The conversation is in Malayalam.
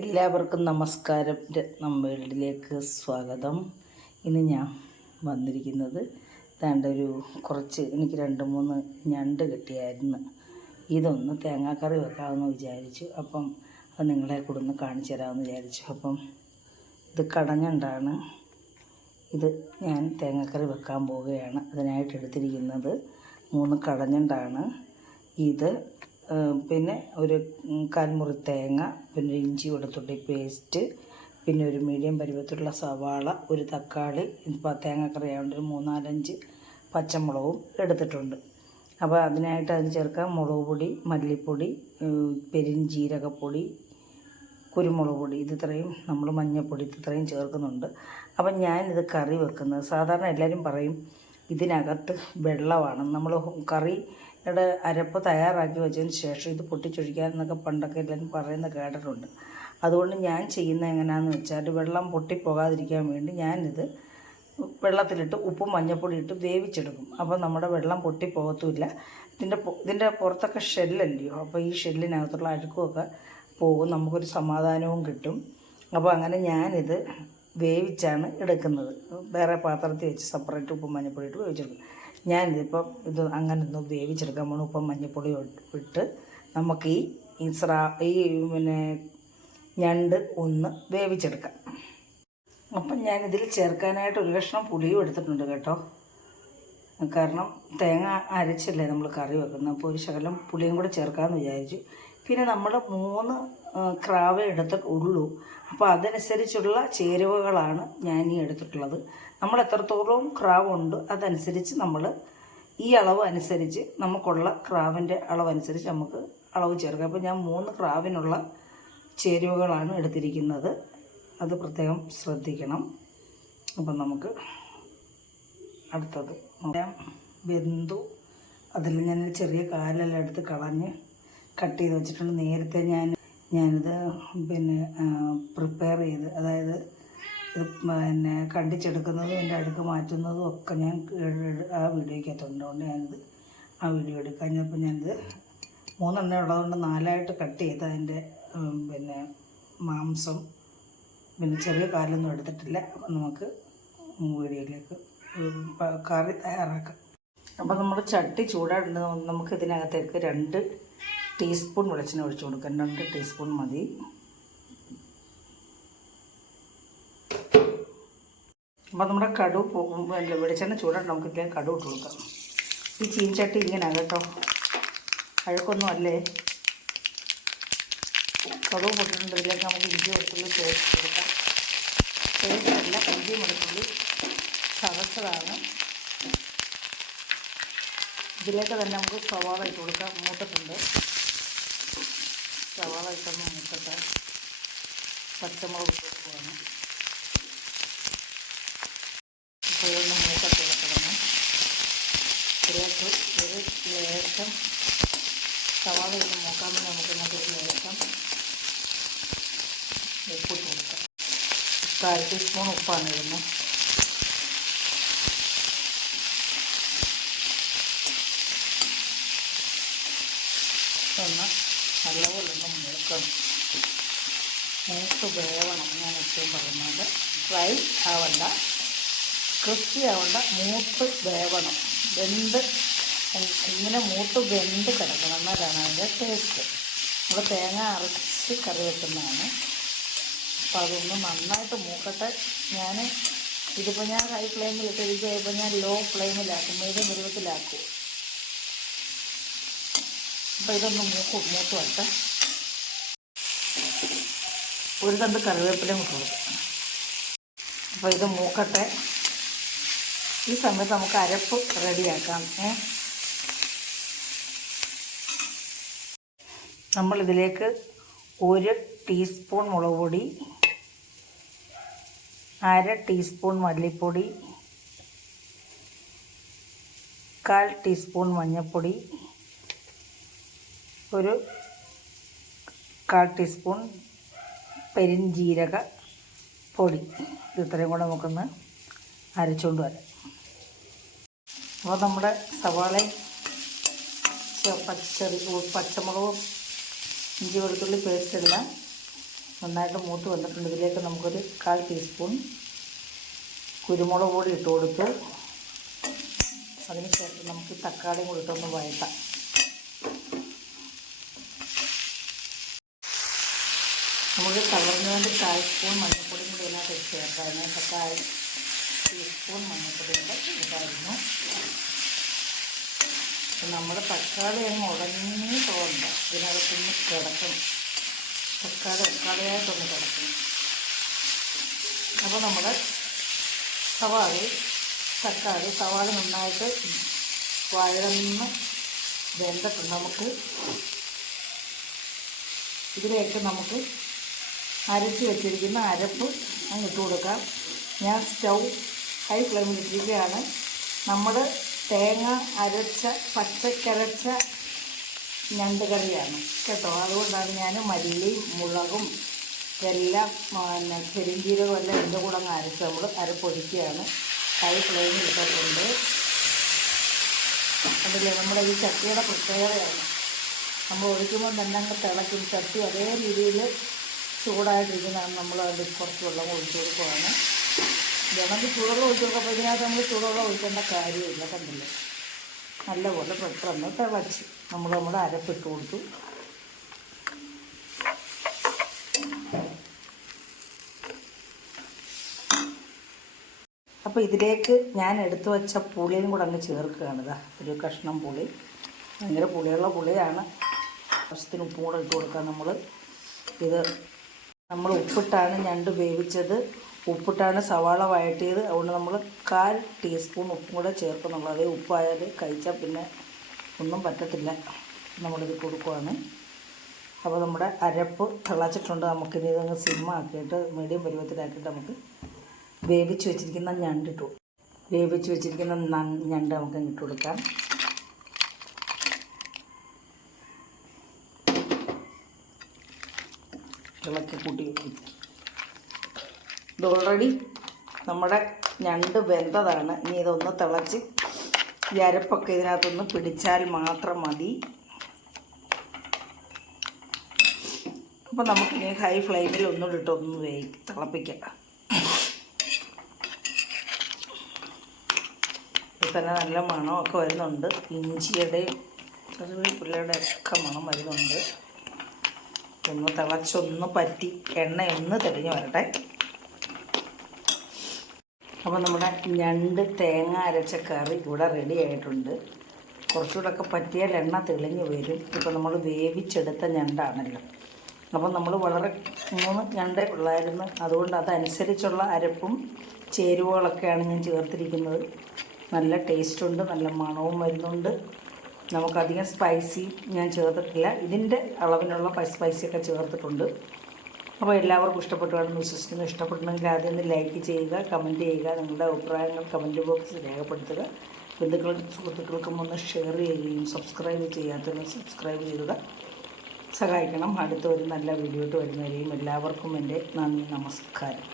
എല്ലാവർക്കും നമസ്കാരം. നമ്മളിലേക്ക് സ്വാഗതം. ഇന്ന് ഞാൻ വന്നിരിക്കുന്നത് ഒരു കുറച്ച് എനിക്ക് 2-3 ഞണ്ട് കിട്ടിയായിരുന്നു. ഇതൊന്ന് തേങ്ങാക്കറി വെക്കാമെന്ന് വിചാരിച്ചു. അപ്പം അത് നിങ്ങളെ കൂടെ ഒന്ന് കാണിച്ചു തരാമെന്ന് വിചാരിച്ചു. അപ്പം ഇത് കടഞ്ഞണ്ടാണ്. ഇത് ഞാൻ തേങ്ങാക്കറി വെക്കാൻ പോവുകയാണ്. അതിനായിട്ട് എടുത്തിരിക്കുന്നത് 3 കടഞ്ഞണ്ടാണ്. ഇത് പിന്നെ ഒരു 1/4 മുറി തേങ്ങ, പിന്നെ ഇഞ്ചി വെളുത്തുള്ളി പേസ്റ്റ്, പിന്നെ ഒരു മീഡിയം പരുവത്തിലുള്ള സവാള, ഒരു തക്കാളി, ഇപ്പോൾ തേങ്ങാക്കറി ആയതുകൊണ്ട് ഒരു 3-4-5 പച്ചമുളകും എടുത്തിട്ടുണ്ട്. അപ്പോൾ അതിനായിട്ട് അതിന് ചേർക്കാൻ മുളക് പൊടി, മല്ലിപ്പൊടി, പെരുംജീരകപ്പൊടി, കുരുമുളക് പൊടി, ഇത്രയും നമ്മൾ മഞ്ഞൾപ്പൊടി ഇത്രയും ചേർക്കുന്നുണ്ട്. അപ്പം ഞാനിത് കറി വെക്കുന്നത് സാധാരണ എല്ലാവരും പറയും ഇതിനകത്ത് വെള്ളമാണ്. നമ്മൾ കറിയുടെ അരപ്പ് തയ്യാറാക്കി വെച്ചതിന് ശേഷം ഇത് പൊട്ടിച്ചൊഴിക്കാമെന്നൊക്കെ പണ്ടൊക്കെ എല്ലാവരും പറയുന്നത് കേട്ടിട്ടുണ്ട്. അതുകൊണ്ട് ഞാൻ ചെയ്യുന്നത് എങ്ങനെയാണെന്ന് വെച്ചാൽ വെള്ളം പൊട്ടിപ്പോകാതിരിക്കാൻ വേണ്ടി ഞാനിത് വെള്ളത്തിലിട്ട് ഉപ്പും മഞ്ഞൾപ്പൊടി ഇട്ട് വേവിച്ചെടുക്കും. അപ്പോൾ നമ്മുടെ വെള്ളം പൊട്ടിപ്പോകത്തുമില്ല. ഇതിൻ്റെ പുറത്തൊക്കെ ഷെല്ലല്ലയോ, അപ്പോൾ ഈ ഷെല്ലിനകത്തുള്ള അഴുക്കുമൊക്കെ പോകും, നമുക്കൊരു സമാധാനവും കിട്ടും. അപ്പോൾ അങ്ങനെ ഞാനിത് വേവിച്ചാണ് എടുക്കുന്നത്. വേറെ പാത്രത്തിൽ വെച്ച് സെപ്പറേറ്റ് ഉപ്പും മഞ്ഞൾപ്പൊടി ഇട്ട് വേവിച്ചെടുക്കും. ഞാനിതിപ്പം ഇത് അങ്ങനെ ഒന്ന് വേവിച്ചെടുക്കാൻ പോകണം. ഉപ്പും മഞ്ഞൾപ്പൊടി ഇട്ട് നമുക്ക് ഈ പിന്നെ ഞണ്ട് ഒന്ന് വേവിച്ചെടുക്കാം. അപ്പം ഞാനിതിൽ ചേർക്കാനായിട്ട് ഒരു കഷ്ണം പുളിയും എടുത്തിട്ടുണ്ട് കേട്ടോ. കാരണം തേങ്ങ അരച്ചല്ലേ നമ്മൾ കറി വെക്കുന്നത്, അപ്പോൾ ഒരു ശകലം പുളിയും കൂടെ ചേർക്കാമെന്ന് വിചാരിച്ചു. പിന്നെ നമ്മൾ 3 ക്രാവേ എടുത്തിട്ടുള്ളൂ. അപ്പോൾ അതനുസരിച്ചുള്ള ചേരുവകളാണ് ഞാൻ ഈ എടുത്തിട്ടുള്ളത്. നമ്മൾ എത്രത്തോളം ക്രാവുണ്ട് അതനുസരിച്ച് നമ്മൾ ഈ അളവ് അനുസരിച്ച് നമുക്കുള്ള ക്രാവിൻ്റെ അളവനുസരിച്ച് നമുക്ക് അളവ് ചേർക്കാം. അപ്പോൾ ഞാൻ 3 ക്രാവിനുള്ള ചേരുവകളാണ് എടുത്തിരിക്കുന്നത്. അത് പ്രത്യേകം ശ്രദ്ധിക്കണം. അപ്പം നമുക്ക് അടുത്തത് വെന്തു. അതിൽ ഞാൻ ചെറിയ കാലെല്ലാം എടുത്ത് കളഞ്ഞ് കട്ട് ചെയ്ത് വെച്ചിട്ടുണ്ട്. നേരത്തെ ഞാനിത് പിന്നെ പ്രിപ്പയർ ചെയ്ത്, അതായത് ഇത് പിന്നെ കണ്ടിച്ചെടുക്കുന്നതും എൻ്റെ അടുക്ക് മാറ്റുന്നതും ഒക്കെ ഞാൻ ആ വീഡിയോയ്ക്കകത്തുണ്ട്. അതുകൊണ്ട് ഞാനിത് ആ വീഡിയോ എടുക്കാം. കഴിഞ്ഞപ്പോൾ ഞാനിത് 3 എണ്ണം ഉള്ളതുകൊണ്ട് 4ആയിട്ട് കട്ട് ചെയ്ത് അതിൻ്റെ പിന്നെ മാംസം, പിന്നെ ചെറിയ കാലൊന്നും എടുത്തിട്ടില്ല. അപ്പം നമുക്ക് വീഡിയോയിലേക്ക് കറി തയ്യാറാക്കാം. അപ്പം നമ്മൾ ചട്ടി ചൂടാണ്ട് നമുക്ക് ഇതിനകത്തേക്ക് 2 ടീസ്പൂൺ വെളിച്ചെണ്ണ ഒഴിച്ചു കൊടുക്കാം. 2 ടീസ്പൂൺ മതി. അപ്പോൾ നമ്മുടെ വെളിച്ചെണ്ണ ചൂടാണ്ട് നമുക്ക് ഇതിലേക്ക് കടുക് ഇട്ട് കൊടുക്കാം. ഈ ചീൻചട്ടി ഇങ്ങനെയാണ് കേട്ടോ, അഴുക്കൊന്നും അല്ലേ. കടുക് പൊട്ടിട്ടുണ്ട്. ഇതിലേക്ക് നമുക്ക് ഇഞ്ചി വെളുത്തുള്ളി പേസ്റ്റ് കൊടുക്കാം. പേസ്റ്റല്ല, ഇഞ്ചി വെളുത്തുള്ളി ചതച്ചതാണ്. ഇതിലേക്ക് തന്നെ നമുക്ക് സവാള ഇട്ട് കൊടുക്കാം. മൂത്തിട്ടുണ്ട്. സവാള ഇട്ടൊന്ന് മൂക്കട്ടെ. പച്ചമുളക് കൊടുക്കുകയാണ്. ഇപ്പോൾ ഇതൊന്ന് മൂക്കത്ത് കിടക്കണം. ഇതിലേക്ക് ഒരു ലേശം സവാള ഒന്ന് മൂക്കാൻ വേണ്ടി നമുക്ക് ഇങ്ങോട്ട് ലേശം ഉപ്പിട്ട് കൊടുക്കാം. 1/4 ടീസ്പൂൺ ഉപ്പാണ് ഇടുന്നത്. ഒന്ന് നല്ലപോലെ ഒന്ന് മൂക്കണം. മൂത്ത് വേവണം. ഞാൻ എപ്പോഴും പറയുന്നത് ഫ്രൈ ആവണ്ട, ക്രിസ്പി ആവണ്ട, മൂത്ത് വേവണം. ഇങ്ങനെ മൂത്ത് വെന്ത് കിടക്കണം. എന്നാലാണ് അതിൻ്റെ ടേസ്റ്റ്. നമ്മൾ തേങ്ങ അരച്ച് കറി വെക്കുന്നതാണ്. അപ്പോൾ അതൊന്ന് നന്നായിട്ട് മൂക്കട്ടെ. ഇതിപ്പോൾ ഞാൻ ഹൈ ഫ്ലെയിമിലിട്ട് ഇപ്പോൾ ഞാൻ ലോ ഫ്ലെയിമിലാക്കും, മീഡിയം പരുവത്തിലാക്കും. അപ്പോൾ ഇതൊന്ന് മൂത്ത് വരട്ടെ. ഒരു തണ്ട് കറിവേപ്പിലയും കൊടുക്കും. അപ്പോൾ ഇത് മൂക്കട്ടെ. ഈ സമയത്ത് നമുക്ക് അരപ്പ് റെഡിയാക്കാം. നമ്മളിതിലേക്ക് 1 ടീസ്പൂൺ മുളക് പൊടി, 1/2 ടീസ്പൂൺ മല്ലിപ്പൊടി, 1/4 ടീസ്പൂൺ മഞ്ഞൾപ്പൊടി, ഒരു 1/4 ടീസ്പൂൺ പെരുംജീരക പൊടി, ഇത്രയും കൂടെ നമുക്കൊന്ന് അരച്ചുകൊണ്ട് വരാം. അപ്പോൾ നമ്മുടെ സവാളയും പച്ചമുളകും ഇഞ്ചി വെളുത്തുള്ളി പേസ്റ്റ് എല്ലാം നന്നായിട്ട് മൂത്ത് വന്നിട്ടുണ്ട്. ഇതിലേക്ക് നമുക്കൊരു 1/4 ടീസ്പൂൺ കുരുമുളക് പൊടി ഇട്ട് കൊടുത്തു. അതിനുശേഷം നമുക്ക് തക്കാളിയും കൂടി ഇട്ടൊന്ന് വഴറ്റാം. നമുക്ക് കളറിന് വേണ്ടി 1/4 സ്പൂൺ മഞ്ഞൾപ്പൊടിയും കൂടി ഇതിനകത്ത് ചേർക്കാമായിരുന്നു. 1/4 ടീസ്പൂൺ മഞ്ഞൾപ്പൊടിയും കൂടെ ഇട്ടായിരുന്നു. നമ്മുടെ തക്കാളി അങ്ങ് ഉടനെ തോന്നണ്ട, ഇതിനകത്തൊന്ന് കിടക്കണം. തക്കാളിയായിട്ടൊന്ന് കിടക്കണം. അപ്പോൾ നമ്മുടെ സവാള നന്നായിട്ട് വഴന്ന് വെന്തിട്ടുണ്ട്. നമുക്ക് ഇതിലേക്ക് നമുക്ക് അരച്ച് വെച്ചിരിക്കുന്ന അരപ്പ് അങ്ങ് ഇട്ട് കൊടുക്കാം. ഞാൻ സ്റ്റൗ ഹൈ ഫ്ലെയിമിൽ ഇട്ടിരിക്കുകയാണ്. നമ്മൾ തേങ്ങ അരച്ച പച്ചക്കരച്ച ഞണ്ട് കറിയാണ് കേട്ടോ. അതുകൊണ്ടാണ് ഞാൻ മല്ലിയും മുളകും എല്ലാം പെരിഞ്ചീരകം എല്ലാം ഇതിൻ്റെ കൂടെ അങ്ങ് അരച്ച് നമ്മൾ അരപ്പൊഴിക്കുകയാണ്. ഹൈ ഫ്ലെയിമിൽ ഇട്ടിട്ടുണ്ട്. അതില്ലേ നമ്മുടെ ഈ ചട്ടിയുടെ പ്രത്യേകതയാണ്, നമ്മൾ ഒഴിക്കുമ്പോൾ തന്നെ അങ്ങ് തിളയ്ക്കും. ചട്ടി അതേ രീതിയിൽ ചൂടായിട്ടിരിക്കുന്നതാണ്. നമ്മൾ അതിൽ കുറച്ച് വെള്ളം ഒഴിച്ചു കൊടുക്കുകയാണ്. വേണമെങ്കിൽ ചൂടുവെള്ളം ഒഴിച്ചു കൊടുക്കുക. അപ്പോൾ ഇതിനകത്ത് നമ്മൾ ചൂടുവെള്ളം ഒഴിക്കേണ്ട കാര്യമില്ല. കണ്ടില്ലേ, നല്ലപോലെ പെട്ടെന്ന് തിളച്ച് നമ്മൾ നമ്മുടെ അരപ്പിട്ട് കൊടുത്തു. അപ്പോൾ ഇതിലേക്ക് ഞാൻ എടുത്തു വെച്ച പുളിയും കൂടെ അങ്ങ് ചേർക്കുകയാണ്. ഇതാ ഒരു കഷ്ണം പുളി, ഭയങ്കര പുളിയുള്ള പുളിയാണ്. ആവശ്യത്തിന് ഉപ്പും കൂടെ ഇട്ട് കൊടുക്കാം. നമ്മൾ ഉപ്പിട്ടാണ് ഞണ്ട് വേവിച്ചത്, ഉപ്പിട്ടാണ് സവാള വഴറ്റിയത്. അതുകൊണ്ട് നമ്മൾ 1/4 ടീസ്പൂൺ ഉപ്പും കൂടെ ചേർക്കുന്നുള്ളൂ. അതേ ഉപ്പായാൽ കഴിച്ചാൽ പിന്നെ ഒന്നും പറ്റത്തില്ല. നമ്മളിത് കൊടുക്കുവാണ്. അപ്പോൾ നമ്മുടെ അരപ്പ് തിളച്ചിട്ടുണ്ട്. നമുക്കിനി ഇതങ്ങ് സിമ്മാക്കിയിട്ട് മീഡിയം പരുവത്തിലാക്കിയിട്ട് നമുക്ക് വേവിച്ച് വെച്ചിരിക്കുന്ന ഞണ്ട് നമുക്ക് ഇട്ട് കൊടുക്കാം. ഇളക്കി കൂട്ടി ഇത് ഓൾറെഡി നമ്മുടെ ഞണ്ട് വെന്തതാണ്. ഇനി ഇതൊന്ന് തിളച്ച് ഈ അരപ്പൊക്കെ ഇതിനകത്തൊന്ന് പിടിച്ചാൽ മാത്രം മതി. അപ്പോൾ നമുക്കിനി ഹൈ ഫ്ലെയിമിൽ ഒന്നുകൂടി ഇട്ടൊന്ന് തിളപ്പിക്കാം. ഇപ്പോൾ തന്നെ നല്ല മണമൊക്കെ വരുന്നുണ്ട്. ഇഞ്ചിയുടെയും കറിവേപ്പിലയുടെ ഒക്കെ മണം വരുന്നുണ്ട്. ഒന്ന് തിളച്ചൊന്ന് പറ്റി എണ്ണയൊന്ന് തെളിഞ്ഞ് വരട്ടെ. അപ്പോൾ നമ്മുടെ ഞണ്ട് തേങ്ങ അരച്ച കറി ഇവിടെ റെഡി ആയിട്ടുണ്ട്. കുറച്ചുകൂടെയൊക്കെ പറ്റിയാൽ എണ്ണ തെളിഞ്ഞ് വരും. ഇപ്പോൾ നമ്മൾ വേവിച്ചെടുത്ത ഞണ്ടാണല്ലോ. അപ്പോൾ നമ്മൾ വളരെ 3 ഞണ്ടേ ഉള്ളായിരുന്നു. അതുകൊണ്ട് അതനുസരിച്ചുള്ള അരപ്പും ചേരുവകളൊക്കെയാണ് ഞാൻ ചേർത്തിരിക്കുന്നത്. നല്ല ടേസ്റ്റുണ്ട്, നല്ല മണവും വരുന്നുണ്ട്. നമുക്കധികം സ്പൈസി ഞാൻ ചേർത്തിട്ടില്ല. ഇതിൻ്റെ അളവിനുള്ള സ്പൈസിയൊക്കെ ചേർത്തിട്ടുണ്ട്. അപ്പോൾ എല്ലാവർക്കും ഇഷ്ടപ്പെട്ടുവാണെന്ന് വിശ്വസിക്കുന്നു. ഇഷ്ടപ്പെട്ടുണ്ടെങ്കിൽ ആദ്യം ഒന്ന് ലൈക്ക് ചെയ്യുക, കമൻറ്റ് ചെയ്യുക, നിങ്ങളുടെ അഭിപ്രായങ്ങൾ കമൻറ്റ് ബോക്സിൽ രേഖപ്പെടുത്തുക. ബന്ധുക്കൾക്കും സുഹൃത്തുക്കൾക്കും ഒന്ന് ഷെയർ ചെയ്യുകയും സബ്സ്ക്രൈബ് ചെയ്യാത്തവരും സബ്സ്ക്രൈബ് ചെയ്യുക, സഹായിക്കണം. അടുത്ത ഒരു നല്ല വീഡിയോ ആയിട്ട് വരുന്നവരെയും എല്ലാവർക്കും എൻ്റെ നന്ദി, നമസ്കാരം.